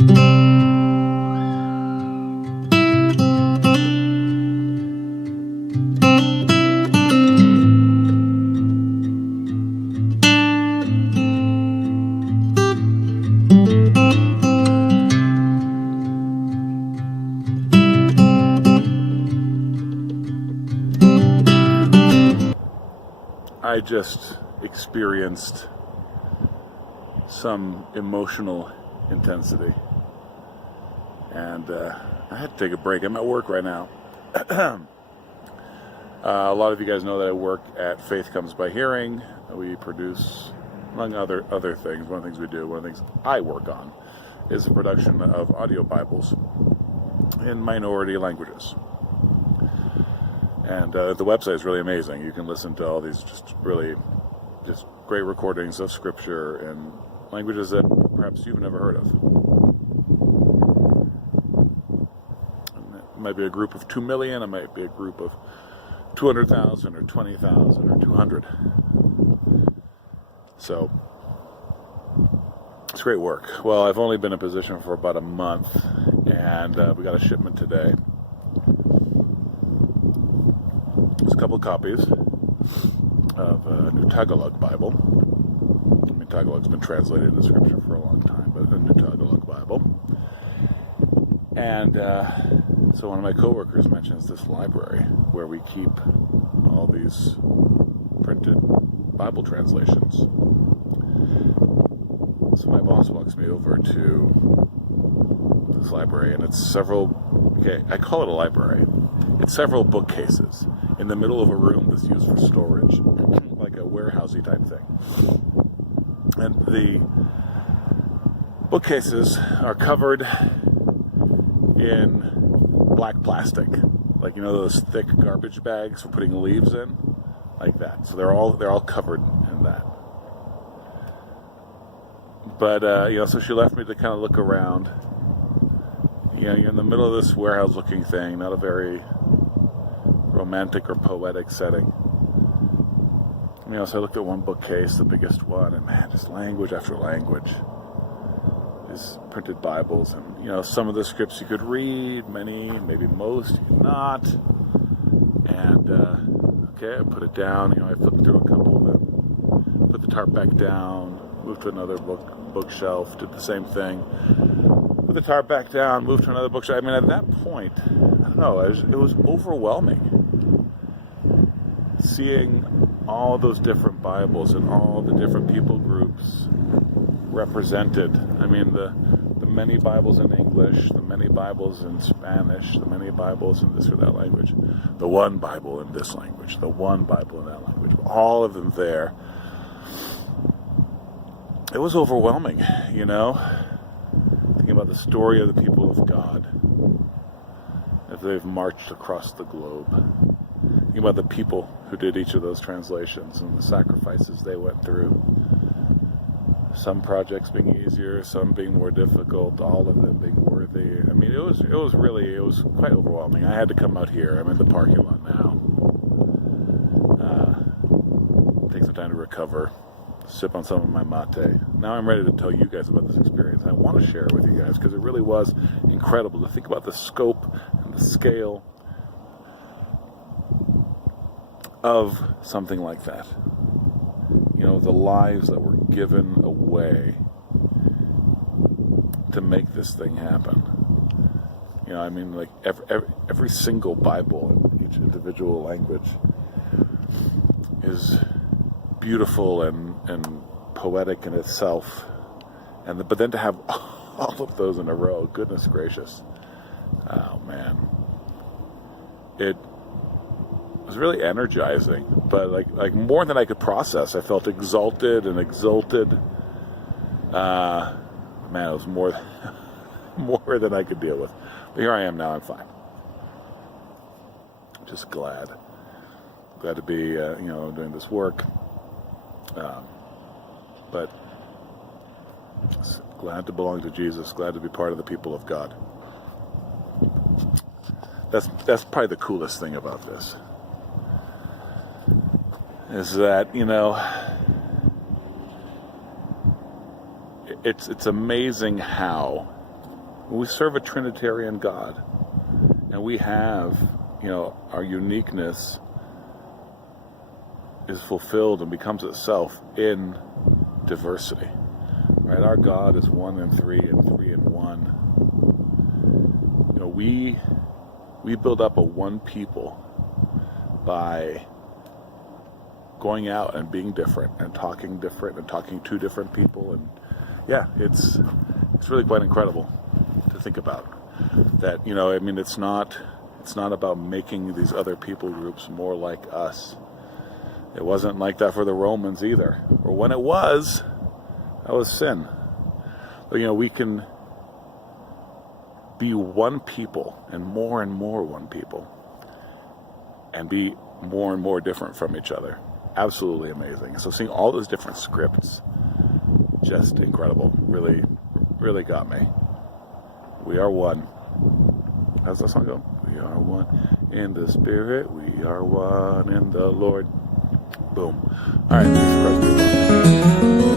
I just experienced some emotional intensity, and I had to take a break. I'm at work right now. A lot of you guys know that I work at Faith Comes by Hearing. We produce, among other things, one of the things we do, one of the things I work on, is the production of audio Bibles in minority languages. And the website is really amazing. You can listen to all these just great recordings of scripture in languages that perhaps you've never heard of. It might be a group of 2 million, it might be a group of 200,000 or 20,000 or 200. So, it's great work. Well, I've only been in position for about a month, and we got a shipment today. There's a couple of copies of a New Tagalog Bible. I mean, Tagalog's been translated into Scripture for a long time, but a New Tagalog Bible. And so one of my coworkers mentions this library where we keep all these printed Bible translations. So my boss walks me over to this library, and it's I call it a library. It's several bookcases in the middle of a room that's used for storage, like a warehousey type thing. And the bookcases are covered in black plastic, like, you know, those thick garbage bags for putting leaves in, like that. So they're all covered in that. But so she left me to kind of look around. You know, you're in the middle of this warehouse-looking thing, not a very romantic or poetic setting. You know, so I looked at one bookcase, the biggest one, and man, just language after language. These printed Bibles, and you know, some of the scripts you could read, many, maybe most, you could not. And I put it down. You know, I flipped through a couple of them, put the tarp back down, moved to another bookshelf, did the same thing. Put the tarp back down, moved to another bookshelf. I mean, at that point, I don't know, it was overwhelming. Seeing all those different Bibles and all the different people groups represented. I mean, the many Bibles in English, the many Bibles in Spanish, the many Bibles in this or that language, the one Bible in this language, the one Bible in that language, all of them there. It was overwhelming, you know, thinking about the story of the people of God as they've marched across the globe. Thinking about the people who did each of those translations and the sacrifices they went through. Some projects being easier, some being more difficult, all of them being worthy. I mean, it was quite overwhelming. I had to come out here. I'm in the parking lot now. Take some time to recover, sip on some of my mate. Now I'm ready to tell you guys about this experience. I want to share it with you guys because it really was incredible to think about the scope and the scale of something like that. You know, the lives that were given away to make this thing happen. You know, I mean, like every single Bible in each individual language is beautiful and poetic in itself, but then to have all of those in a row, goodness gracious, oh man, it was really energizing, but like more than I could process. I felt exalted and exulted. Man, it was more than I could deal with. But here I am now. I'm fine. Just glad to be doing this work. But glad to belong to Jesus. Glad to be part of the people of God. That's probably the coolest thing about this. Is that, you know, it's amazing how We serve a Trinitarian God, and we have, our uniqueness is fulfilled and becomes itself in diversity. Right? Our God is 1 in 3 and 3 in 1. We build up a one people by going out and being different and talking to different people, and it's really quite incredible to think about that. It's not about making these other people groups more like us. It wasn't like that for the Romans either, or when it was, that was sin. But we can be one people and more one people, and be more and more different from each other. Absolutely amazing. So seeing all those different scripts, just incredible. Really, really got me. We are one. How's that song go? We are one in the Spirit. We are one in the Lord. Boom. All right. Thanks for